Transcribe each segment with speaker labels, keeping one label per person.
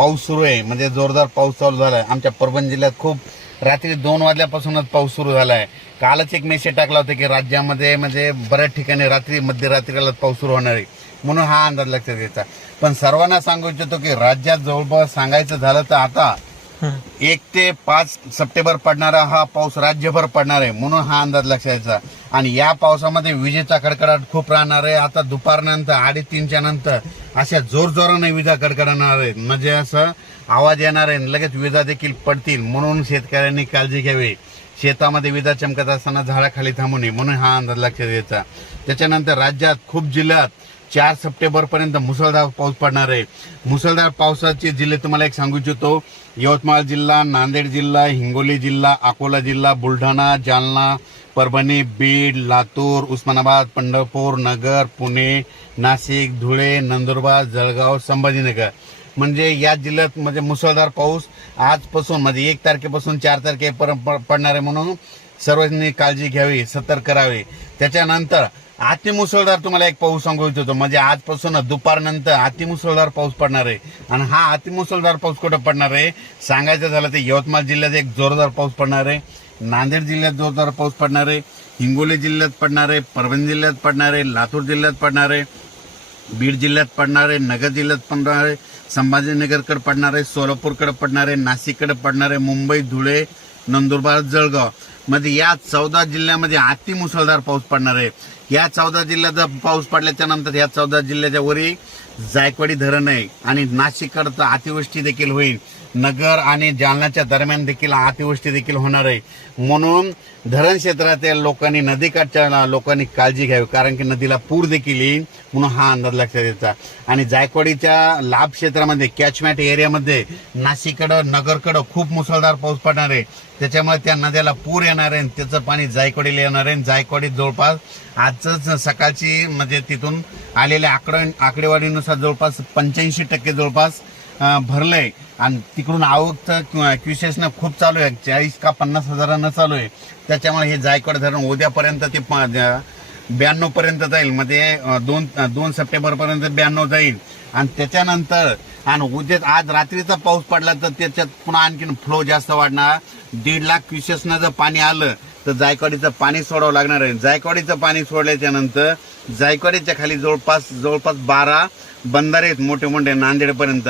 Speaker 1: पाऊस सुरू आहे. म्हणजे जोरदार पाऊस चालू झाला आहे आमच्या परभणी जिल्ह्यात खूप रात्री दोन वाजल्यापासूनच पाऊस सुरू झाला आहे कालच एक मेसेज टाकला होता की राज्यामध्ये म्हणजे बऱ्याच ठिकाणी रात्री मध्यरात्रीला पाऊस सुरू होणार आहे. म्हणून हा अंदाज लक्षात घ्यायचा. पण सर्वांना सांगू इच्छितो की राज्यात जवळपास सांगायचं झालं तर आता एक ते पाच सप्टेंबर पडणारा हा पाऊस राज्यभर पडणार आहे म्हणून हा अंदाज लक्षात घ्यायचा. आणि या पावसामध्ये विजेचा कडकडाट खूप राहणार आहे. आता दुपारनंतर अडीच नंतर अशा जोर जोराने विजा कडकडणार आहेत. म्हणजे असं आवाज येणार आहे लगेच विजा देखील पडतील म्हणून शेतकऱ्यांनी काळजी घ्यावी. शेतामध्ये विजा चमकत असताना झाडाखाली थांबू नये म्हणून हा अंदाज लक्षात घ्यायचा. त्याच्यानंतर राज्यात खूप जिल्ह्यात चार सप्टेंबर पर्यंत मुसळधार पाऊस पडणार आहे. मुसळधार पावसाचे जिल्हे तुम्हाला एक सांगू इच्छितो. यवतमाळ जिल्हा नांदेड जिल्हा हिंगोली जिल्हा अकोला जिल्हा बुलढाणा जालना परभणी बीड लातूर उस्मानाबाद पंढरपूर नगर पुणे नाशिक धुळे नंदुरबार जळगाव संभाजीनगर. म्हणजे या जिल्ह्यात म्हणजे मुसळधार पाऊस आजपासून म्हणजे एक तारखेपासून चार तारखेपर्यंत पडणार आहे म्हणून सर्वांनी काळजी घ्यावी सतर्क करावे त्याच्यानंतर अतिमुसळधार तुम्हाला एक पाऊस सांगू इच्छितो म्हणजे आजपासून दुपारनंतर अतिमुसळधार पाऊस पडणार आहे आणि हा अतिमुसळधार पाऊस कुठं पडणार आहे सांगायचं झालं तर यवतमाळ जिल्ह्यात एक जोरदार पाऊस पडणार आहे नांदेड जिल्ह्यात जोरदार पाऊस पडणार आहे हिंगोली जिल्ह्यात पडणार आहे परभणी जिल्ह्यात पडणार आहे लातूर जिल्ह्यात पडणार आहे बीड जिल्ह्यात पडणार आहे नगर जिल्ह्यात पडणार आहे संभाजीनगरकडे पडणार आहे सोलापूरकडे पडणार आहे नाशिककडे पडणार आहे मुंबई धुळे नंदुरबार जळगाव. मध्ये या चौदा जिल्ह्यामध्ये अति मुसळधार पाऊस पडणार आहे. या चौदा जिल्ह्याचा पाऊस पडल्याच्या नंतर या चौदा जिल्ह्याच्या वरी जायकवाडी धरण आहे आणि नाशिककडचं अतिवृष्टी देखील होईल. नगर आणि जालन्याच्या दरम्यान देखील अतिवृष्टी देखील होणार आहे. म्हणून धरण क्षेत्रातील लोकांनी नदीकाठच्या लोकांनी काळजी घ्यावी कारण की नदीला पूर देखील येईल म्हणून हा अंदाज लक्षात येतात आणि जायकवाडीच्या लाभ क्षेत्रामध्ये कॅचमॅट एरियामध्ये नाशिककडं नगरकडं खूप मुसळधार पाऊस पडणार आहे. त्याच्यामुळे त्या नद्याला पूर येणार आहे आणि त्याचं पाणी जायकवाडीला येणार आहे. जायकवाडीत जवळपास आजच सकाळची म्हणजे तिथून आलेल्या आकडे आकडेवारीनुसार जवळपास पंच्याऐंशी टक्के जवळपास भरलं भरलंय. आणि तिकडून आवक क्युसेसनं खूप चालू आहे. चाळीस का पन्नास हजारानं चालू आहे. त्याच्यामुळे हे जायकवाड धरण उद्यापर्यंत ते ब्याण्णव पर्यंत जाईल. मध्ये दोन दोन सप्टेंबर पर्यंत ब्याण्णव जाईल. आणि त्याच्यानंतर आणि उद्या आज रात्रीचा पाऊस पडला तर त्याच्यात पुन्हा आणखीन फ्लो जास्त वाढणार. दीड लाख क्युसेसनं जर पाणी आलं तर जायकवाडीचं पाणी सोडावं लागणार आहे. जायकवाडीचं पाणी सोडल्याच्या नंतर जायकवाडीच्या खाली जवळपास जवळपास बारा बंधारे आहेत मोठे मोठे नांदेडपर्यंत.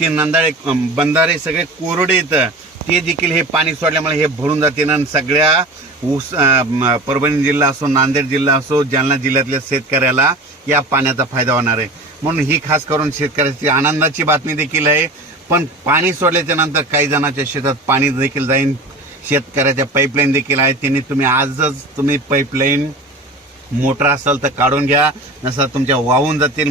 Speaker 1: ते नंदाळे बंधारे सगळे कोरडे येतं ते देखील हे पाणी सोडल्यामुळे हे भरून जाते. ना सगळ्या ऊस परभणी जिल्हा असो नांदेड जिल्हा असो जालना जिल्ह्यातल्या शेतकऱ्याला या पाण्याचा फायदा होणार आहे. म्हणून ही खास करून शेतकऱ्याची आनंदाची बातमी देखील आहे. पण पाणी सोडल्याच्या नंतर काही जणांच्या शेतात पाणी देखील जाईल शेतकऱ्याच्या पाईपलाईन देखील आहे. त्यांनी तुम्ही आजच तुम्ही पाईपलाईन मोटर असेल तर काढून घ्या. नसं तुमच्या वाहून जातील.